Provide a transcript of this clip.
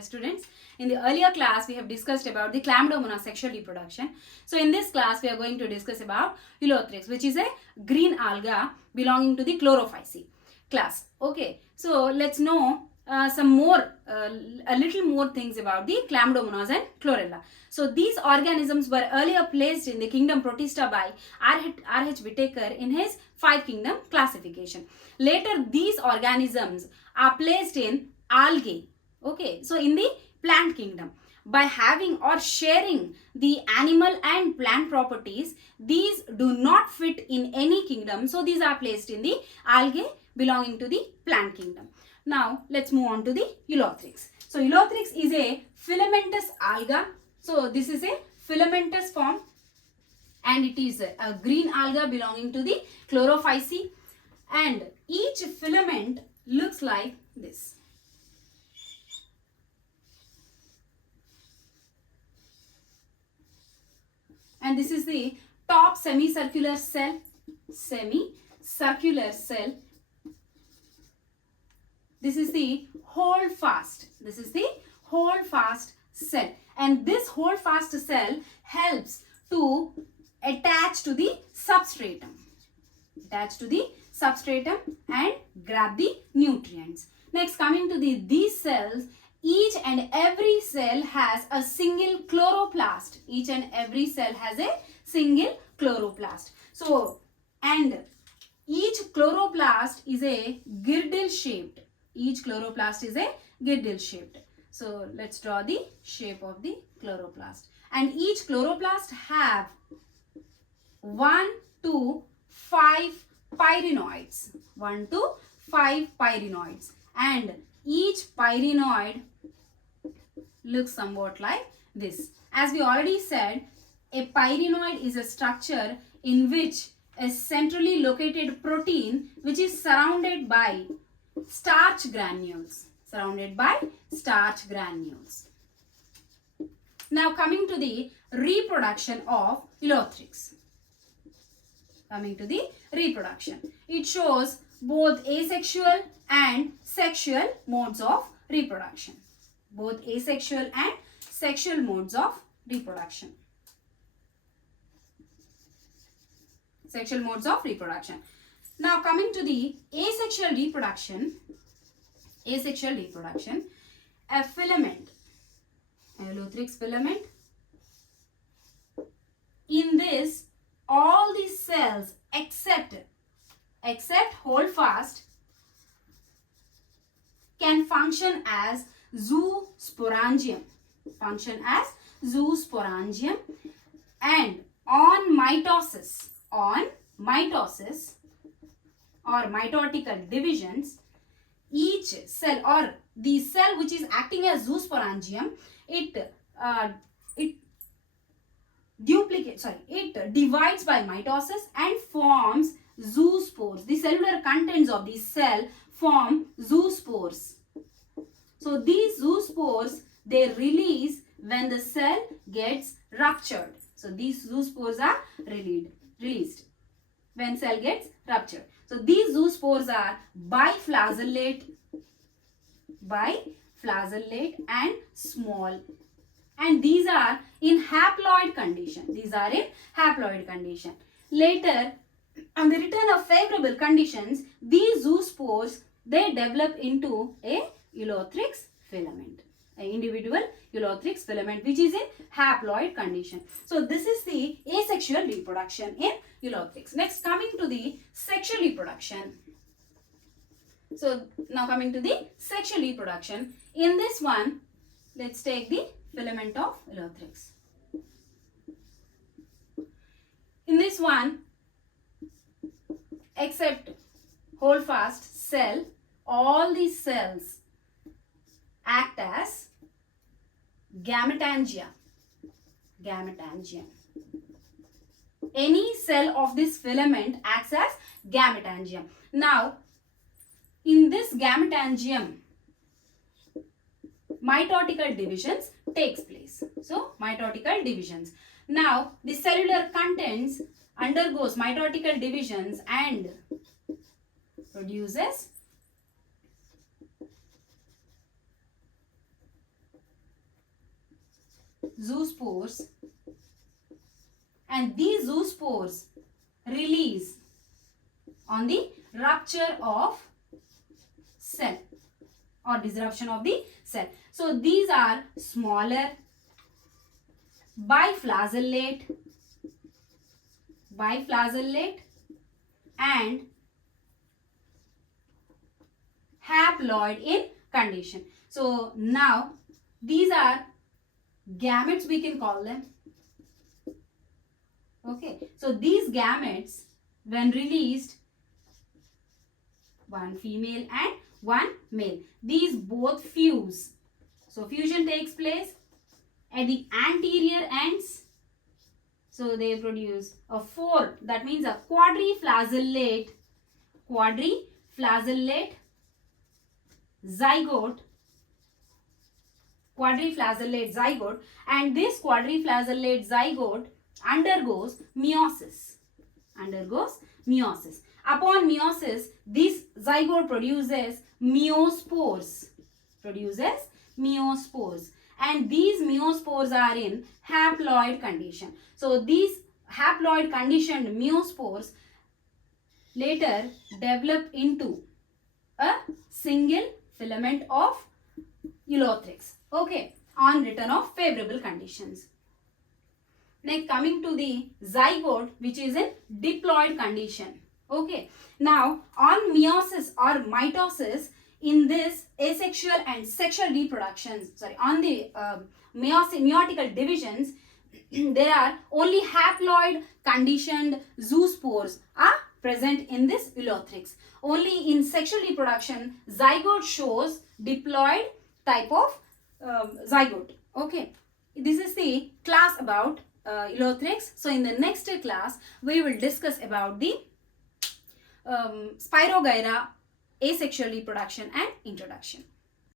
Hi students, in the earlier class we have discussed about the Chlamydomonas sexual reproduction. So in this class we are going to discuss about Ulothrix, which is a green alga belonging to the Chlorophyceae class. Okay, so let's know a little more things about the Chlamydomonas and Chlorella. So these organisms were earlier placed in the kingdom Protista by R.H. Whitaker in his 5 kingdom classification. Later these organisms are placed in algae. Okay, so in the plant kingdom, by having or sharing the animal and plant properties, these do not fit in any kingdom. So these are placed in the algae belonging to the plant kingdom. Now let's move on to the Ulothrix. So Ulothrix is a filamentous alga. So this is a filamentous form and it is a green alga belonging to the Chlorophyceae, and each filament looks like this. And this is the top semicircular cell. This is the holdfast. This is the holdfast cell. And this holdfast cell helps to attach to the substratum. And grab the nutrients. Next, coming to these cells, each and every cell has a single chloroplast. So, and each chloroplast is a girdle shaped. So, let's draw the shape of the chloroplast. And each chloroplast have 1 to 5 pyrenoids. And each pyrenoid looks somewhat like this. As we already said, a pyrenoid is a structure in which a centrally located protein which is surrounded by starch granules. Now coming to the reproduction of Ulothrix. It shows both asexual and sexual modes of reproduction. Now coming to the asexual reproduction, a filament, a Ulothrix filament. In this, all the cells except holdfast can function as zoosporangium. And on mitosis or mitotical divisions, each cell or the cell which is acting as zoosporangium, it divides by mitosis and forms zoospores. The cellular contents of the cell form zoospores. So these zoospores, they release when the cell gets ruptured. So these zoospores are released when cell gets ruptured. So these zoospores are biflagellate and small. And these are in haploid condition. Later, on the return of favorable conditions, these zoospores, they develop into a Ulothrix filament, an individual Ulothrix filament which is in haploid condition. So this is the asexual reproduction in Ulothrix. Next, coming to the sexual reproduction. So now coming to the sexual reproduction. In this one, let's take the filament of Ulothrix. In this one, except holdfast cell, all these cells act as gametangia. Any cell of this filament acts as gametangium. Now, in this gametangium, mitotical divisions takes place. So, mitotical divisions. Now, the cellular contents undergoes mitotical divisions and produces zoospores, and these zoospores release on the rupture of cell or disruption of the cell. So these are smaller, biflagellate and haploid in condition. So now these are gametes, we can call them. Okay, so these gametes, when released, one female and one male, these both fuse. So fusion takes place at the anterior ends. So they produce a four, that means a quadriflagellate zygote, and this quadriflagellate zygote undergoes meiosis. Upon meiosis, this zygote produces meiospores, and these meiospores are in haploid condition. So these haploid conditioned meiospores later develop into a single filament of Ulothrix, okay, on return of favorable conditions. Next, coming to the zygote, which is in diploid condition. Okay, now on meiosis or mitosis, in this asexual and sexual reproductions, on the meiotical divisions, there are only haploid conditioned zoospores are present in this Ulothrix. Only in sexual reproduction, zygote shows diploid type of zygote. Okay, this is the class about Ulothrix. So in the next class, we will discuss about the Spirogyra, asexual reproduction and introduction.